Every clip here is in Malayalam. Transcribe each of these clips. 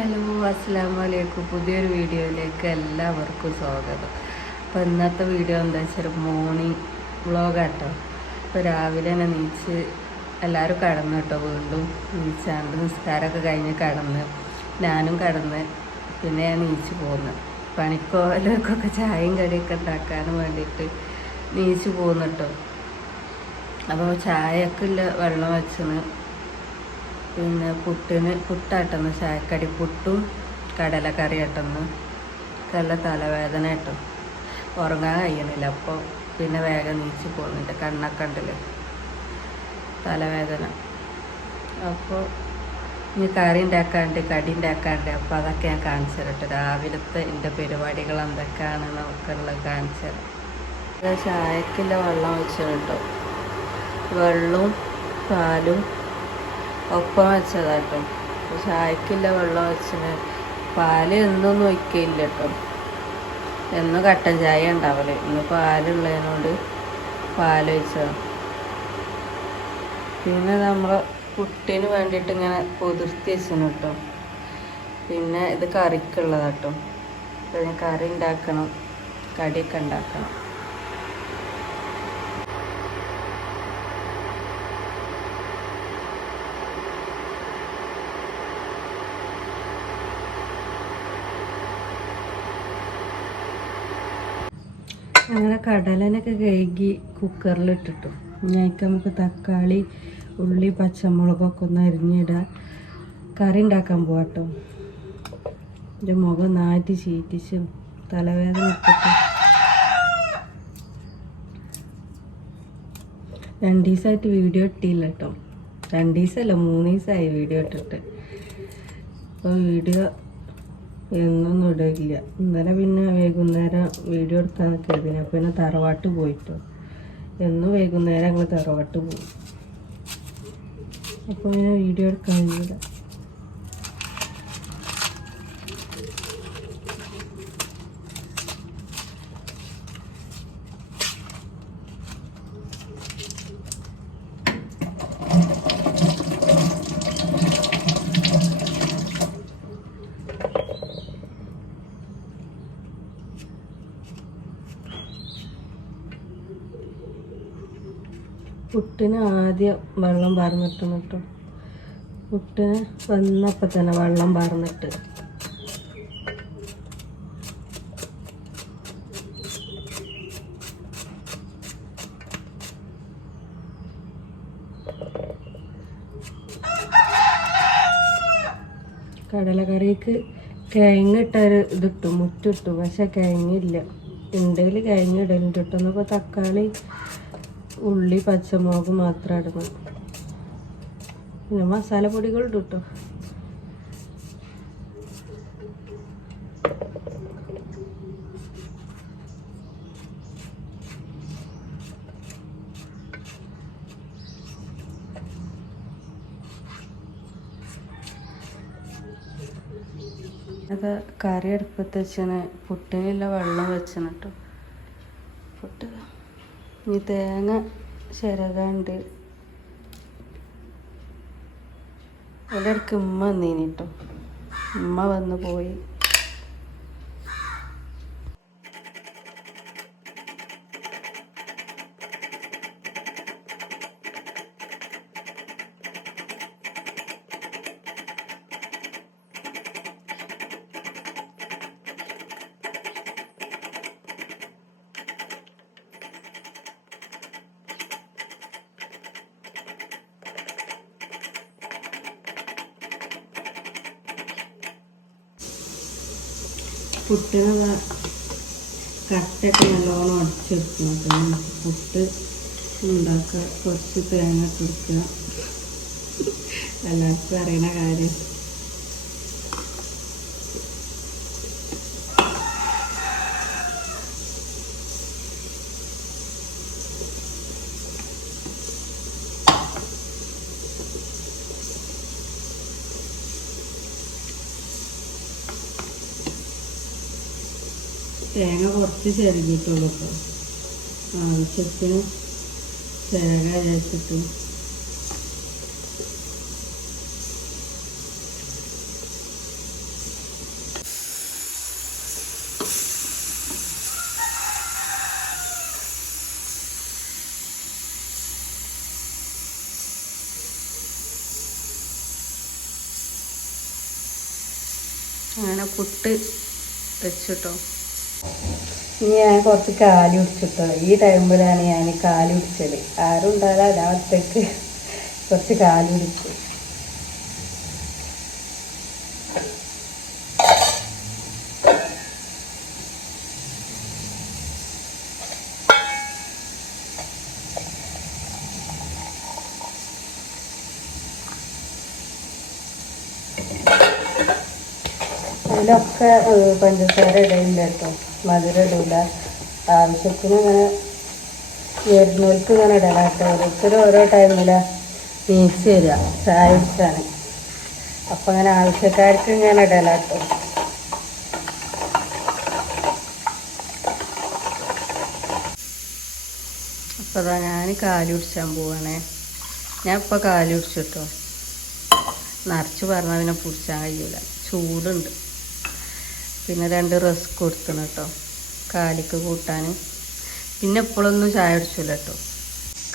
ഹലോ, അസ്സലാമു അലൈക്കും. പുതിയൊരു വീഡിയോയിലേക്ക് എല്ലാവർക്കും സ്വാഗതം. അപ്പോൾ ഇന്നത്തെ വീഡിയോ എന്താ വെച്ചാൽ മോർണിംഗ് വ്ളോഗാട്ടോ. ഇപ്പോൾ രാവിലെ തന്നെ നീച്ച് എല്ലാവരും കടന്നു കേട്ടോ. വീണ്ടും നീച്ചാണ്ട് നിസ്കാരമൊക്കെ കഴിഞ്ഞ് കടന്ന് ഞാനും കടന്ന് പിന്നെ ഞാൻ നീച്ച് പോന്ന് പണിക്കോലർക്കൊക്കെ ചായയും കടിയൊക്കെ ഉണ്ടാക്കാനും വേണ്ടിയിട്ട് നീച്ച് പോന്നു കേട്ടോ. അപ്പോൾ ചായയൊക്കെ ഇല്ല വെള്ളം വെച്ചെന്ന്. പിന്നെ പുട്ടാട്ടെന്ന് ചായക്കടി പുട്ടും കടലക്കറി ആട്ടെന്ന്. നല്ല തലവേദന കേട്ടോ, ഉറങ്ങാൻ കഴിയണില്ല. അപ്പോൾ പിന്നെ വേഗം നീച്ച് പോകുന്നുണ്ട്. കണ്ണൊക്കെ ഉണ്ടല്ലോ തലവേദന. അപ്പോൾ ഇനി കറി ഉണ്ടാക്കാണ്ട് കടി ഉണ്ടാക്കാണ്ട്. അപ്പോൾ അതൊക്കെ ഞാൻ കാണിച്ചു തരട്ടെ. രാവിലത്തെ എൻ്റെ പരിപാടികൾ എന്തൊക്കെയാണ് നമുക്കുള്ളത് കാണിച്ചു തരാം. ചായക്കില്ല വെള്ളം വെച്ചു കേട്ടോ. വെള്ളവും പാലും ഒപ്പം വെച്ചതാട്ടോ. ചായക്കില്ല വെള്ളം വെച്ചിന്. പാല് എന്നൊന്നും ഒഴിക്കില്ല കേട്ടോ. എന്നും കട്ടൻ ചായ ഉണ്ടാവല്. ഇന്ന് പാലുള്ളതിനോട് പാല് ഒഴിച്ചതാണ്. പിന്നെ നമ്മൾ പുട്ടിന് വേണ്ടിയിട്ട് ഇങ്ങനെ പൊതിർത്തി വെച്ചിന് കേട്ടോ. പിന്നെ ഇത് കറിക്കുള്ളതാട്ടോ. പിന്നെ കറി ഉണ്ടാക്കണം, കടിയൊക്കെ ഉണ്ടാക്കണം. അങ്ങനെ കടലനൊക്കെ കഴുകി കുക്കറിലിട്ടിട്ടു. ഞങ്ങൾക്ക് നമുക്ക് തക്കാളി, ഉള്ളി, പച്ചമുളകൊക്കെ ഒന്ന് അരിഞ്ഞിടുക. കറി ഉണ്ടാക്കാൻ പോവാട്ടോ. എൻ്റെ മുഖം നാറ്റി ചീറ്റിച്ച് തലവേദന ഇട്ടിട്ട് 2 ദിവസമായിട്ട് വീഡിയോ ഇട്ടില്ല കേട്ടോ. 2 ദിവസമല്ല 3 ദിവസമായി വീഡിയോ ഇട്ടിട്ട്. അപ്പോൾ വീഡിയോ എന്നൊന്നും ഇടില്ല. ഇന്നലെ പിന്നെ വൈകുന്നേരം വീഡിയോ എടുക്കാൻ കരുതിന്. അപ്പോൾ പിന്നെ തറവാട്ട് പോയിട്ടോ. എന്നും വൈകുന്നേരം ഞങ്ങൾ തറവാട്ട് പോകും. അപ്പോൾ പിന്നെ വീഡിയോ എടുക്കാൻ കഴിയില്ല. പുട്ടിന് ആദ്യം വെള്ളം പാർന്നിട്ട് കേട്ടോ. പുട്ടിന് വന്നപ്പോൾ തന്നെ വെള്ളം പാർന്നിട്ട് കടലക്കറിക്ക് കിഴങ്ങിട്ടൊരു ഇതിട്ടു, മുറ്റിട്ടു. പക്ഷെ കിഴങ്ങില്ല. ഉണ്ടെങ്കിൽ കിഴങ്ങ് ഇടലുണ്ട് കേട്ടോ. എന്നപ്പോൾ തക്കാളി, ഉള്ളി, പച്ചമുളക് മാത്രം ഇടണം. പിന്നെ മസാലപ്പൊടികൾ ഇടും കേട്ടോ. അത് കറി അടുപ്പത്ത് വെച്ചാണ്. പുട്ടിനുള്ള വെള്ളം വെച്ചാണ് കേട്ടോ. പുട്ട് ഇനി തേങ്ങ ചിരകാണ്ട്. ഒരിടക്ക് ഉമ്മ വന്നീനി കേട്ടോ. ഉമ്മ വന്ന് പോയി. പുട്ടിന് കട്ടയൊക്കെ നല്ലോണം അടിച്ചെടുക്കണം. പുട്ട് ഉണ്ടാക്കുക. കുറച്ച് തേങ്ങ കൊടുക്കുക. എല്ലാവർക്കും അറിയണ കാര്യം. തേങ്ങ കുറച്ച് ചിരകിയിട്ടുള്ളൂ കേട്ടോ. ആവശ്യത്തിന് തേങ്ങ അരച്ചിട്ട് അങ്ങനെ പുട്ട് വെച്ചിട്ടോ. ഇനി ഞാൻ കുറച്ച് കാലി പിടിച്ചിട്ടോ. ഈ ടൈമിലാണ് ഞാൻ കാലി പിടിച്ചത്. ആരും ഉണ്ടാകാൻ രാത്രിക്ക് കുറച്ച് കാലി പിടിച്ചു. അതിലൊക്കെ പഞ്ചസാര ഇടയില്ല കേട്ടോ, മധുരം ഇടില്ല. ആവശ്യത്തിന് ഇങ്ങനെ വരുന്നവർക്ക് ഇങ്ങനെ ഇടലാട്ടോ. ഓരോരുത്തരും ഓരോ ടൈമിലാണ് നീച്ച് തരിക ചായ കുടിച്ചാൽ. അപ്പം അങ്ങനെ ആവശ്യക്കാർക്ക് ഇങ്ങനെ ഇടലാട്ടോ. അപ്പോൾ അതാ ഞാൻ കാലി കുടിച്ചാൻ പോവാണേ. ഞാൻ ഇപ്പോൾ കാലി കുടിച്ചിട്ടോ. നിറച്ച് പറഞ്ഞാൽ പിന്നെ പിടിച്ചാൻ കഴിയില്ല, ചൂടുണ്ട്. പിന്നെ 2 റസ്ക് കൊടുക്കണം കേട്ടോ കാലിക്ക് കൂട്ടാൻ. പിന്നെ എപ്പോഴൊന്നും ചായ കുടിച്ചില്ല കേട്ടോ.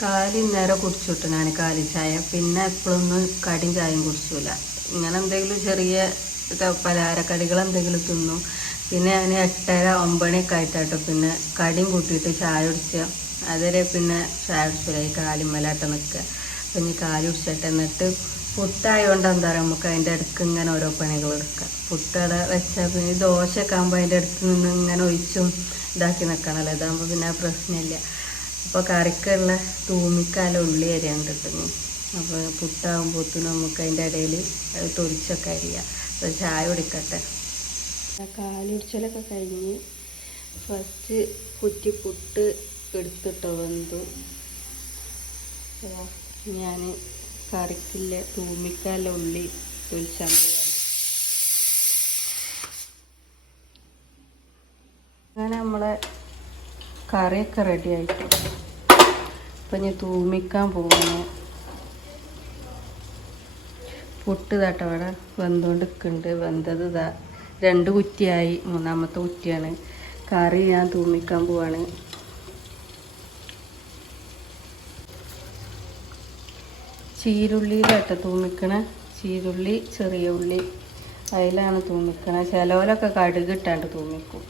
കാലി നേരെ കുടിച്ചിട്ടു ഞാൻ കാലി ചായ. പിന്നെ എപ്പോഴൊന്നും കടിയും ചായയും കുടിച്ചില്ല. ഇങ്ങനെ എന്തെങ്കിലും ചെറിയ പലഹാരക്കടികൾ എന്തെങ്കിലും തിന്നും. പിന്നെ ഞാൻ 8:30 9 മണിയൊക്കെ ആയിട്ടാട്ടോ പിന്നെ കടിയും കൂട്ടിയിട്ട് ചായ കുടിക്കുക. അതുവരെ പിന്നെ ചായ കുടിച്ചില്ല, ഈ കാലിമ്മലാട്ടം നിൽക്കുക. അപ്പം ഇനി കാലി കുടിച്ചിട്ട് എന്നിട്ട് പുട്ടായതുകൊണ്ട് എന്താ പറയുക, നമുക്ക് അതിൻ്റെ അടുക്ക് ഇങ്ങനെ ഓരോ പണികൾ എടുക്കാം. പുട്ടട വെച്ചാൽ പിന്നെ ദോശയൊക്കെ ആകുമ്പോൾ അതിൻ്റെ അടുത്ത് നിന്ന് ഇങ്ങനെ ഒഴിച്ചും ഇതാക്കി നിൽക്കണമല്ലോ. ഇതാകുമ്പോൾ പിന്നെ പ്രശ്നമില്ല. അപ്പോൾ കറിക്കുള്ള തൂമിക്കാല ഉള്ളി അരിയാണ്ട് കിട്ടുന്നു. അപ്പോൾ പുട്ടാകുമ്പോഴത്തേനും നമുക്ക് അതിൻ്റെ ഇടയിൽ തൊലിച്ചൊക്കെ അരിയാം. അപ്പോൾ ചായ കുടിക്കട്ടെ. കാലി കുടിച്ചലൊക്കെ കഴിഞ്ഞ് ഫസ്റ്റ് കുറ്റി പുട്ട് എടുത്തിട്ടോ വന്നു. ഞാൻ കറിക്കില്ല തൂമിക്കാല ഉള്ളി തൊലിച്ചാൻ പോവാണ്. അങ്ങനെ നമ്മളെ കറിയൊക്കെ റെഡി ആയിട്ട് അപ്പം ഞാൻ തൂമിക്കാൻ പോവാണ്. പുട്ട് ഇതാട്ടോ അവിടെ വെന്തുകൊണ്ട് നിൽക്കുന്നുണ്ട്. വെന്തത് ഇതാ 2 കുറ്റിയായി, 3ാമത്തെ കുറ്റിയാണ്. കറി ഞാൻ തൂമിക്കാൻ പോവാണ്. ചീരുള്ളിയിലാട്ടോ തൂമിക്കണ. ചീരുള്ളി ചെറിയ ഉള്ളി അതിലാണ് തൂമിക്കണ. ചിലവരൊക്കെ കടുക് ഇട്ടാണ്ട് തൂമിക്കും.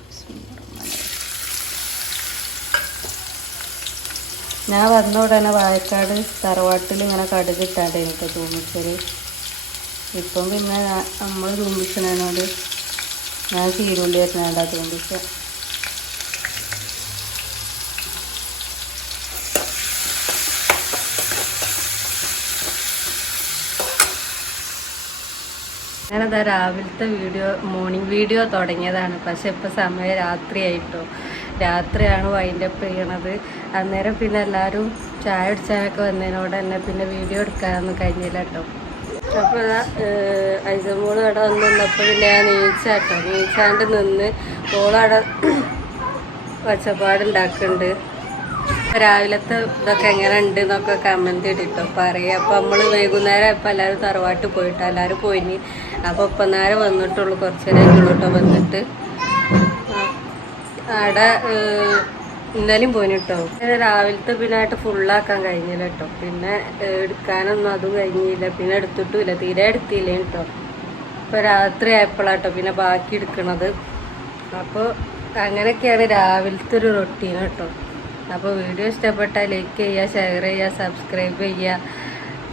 ഞാൻ വന്ന ഉടനെ വായക്കാട് തറവാട്ടിൽ ഇങ്ങനെ കടുക് ഇട്ടാണ്ട് എനിക്ക് തൂമിച്ചത്. ഇപ്പം പിന്നെ നമ്മൾ തൂമിക്കണതിനോട് ഞാൻ ചീരുള്ളി വരുന്നാണ്ടാ തൂമിച്ചത്. ഞാനതാ രാവിലത്തെ മോർണിംഗ് വീഡിയോ തുടങ്ങിയതാണ്. പക്ഷെ ഇപ്പം സമയം രാത്രിയായിട്ടോ. രാത്രിയാണ് വൈൻഡപ്പ് ചെയ്യണത്. അന്നേരം പിന്നെ എല്ലാവരും ചായ അടിച്ചാനൊക്കെ വന്നതിനോട് തന്നെ പിന്നെ വീഡിയോ എടുക്കാനൊന്നും കഴിഞ്ഞില്ല കേട്ടോ. അപ്പോൾ ഇതാ ഐസമോള് അവിടെ വന്ന് നിന്നപ്പോൾ പിന്നെ ഞാൻ നീച്ചാണ്ട് നിന്ന് ഓളവിടെ ഒച്ചപ്പാടുണ്ടാക്കുന്നുണ്ട്. രാവിലത്തെ ഇതൊക്കെ എങ്ങനെ ഉണ്ട് എന്നൊക്കെ കമൻറ്റ് ഇട്ടിട്ടോ പറയുക. അപ്പോൾ നമ്മൾ വൈകുന്നേരം ഇപ്പോൾ എല്ലാവരും തറവാട്ട് പോയിട്ടോ. എല്ലാവരും പോയിനി. അപ്പോൾ ഇപ്പം നേരം വന്നിട്ടുള്ളൂ, കുറച്ച് നേരം കേട്ടോ വന്നിട്ട്. അവിടെ ഇന്നലെയും പോയിട്ടോ. രാവിലത്തെ പിന്നെ ഫുള്ളാക്കാൻ കഴിഞ്ഞില്ല കേട്ടോ. പിന്നെ എടുക്കാനൊന്നും അതും കഴിഞ്ഞില്ല. പിന്നെ എടുത്തിട്ടുമില്ല, തീരെ എടുത്തില്ല കേട്ടോ. ഇപ്പോൾ രാത്രി ആയപ്പോഴാട്ടോ പിന്നെ ബാക്കി എടുക്കണത്. അപ്പോൾ അങ്ങനെയൊക്കെയാണ് രാവിലത്തെ ഒരു റൊട്ടീൻ കേട്ടോ. അപ്പോൾ വീഡിയോ ഇഷ്ടപ്പെട്ടാൽ ലൈക്ക് ചെയ്യുക, ഷെയർ ചെയ്യുക, സബ്സ്ക്രൈബ് ചെയ്യുക,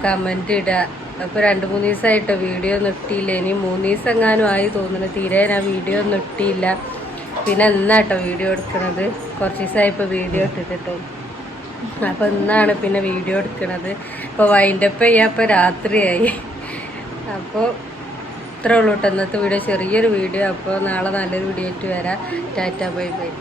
കമൻറ്റ് ഇടുക. അപ്പോൾ 2-3 ദിവസമായിട്ടോ വീഡിയോ ഒന്നും ഇട്ടില്ല. ഇനി 3 ദിവസം എങ്ങാനും ആയി തോന്നുന്നു. തീരെ ഞാൻ വീഡിയോ ഒന്നും ഇട്ടില്ല. പിന്നെ ഇന്നാട്ടോ വീഡിയോ എടുക്കണത്. കുറച്ച് ദിവസമായി ഇപ്പോൾ വീഡിയോ ഇട്ടിട്ടോ. അപ്പോൾ ഇന്നാണ് പിന്നെ വീഡിയോ എടുക്കണത്. ഇപ്പോൾ വൈൻഡപ്പ് ചെയ്യാം. ഇപ്പോൾ രാത്രിയായി. അപ്പോൾ ഇത്രേ ഉള്ളൂ കേട്ടോ ഇന്നത്തെ വീഡിയോ. ചെറിയൊരു വീഡിയോ. അപ്പോൾ നാളെ നല്ലൊരു വീഡിയോ ആയിട്ട് വരാം. Tata bye bye.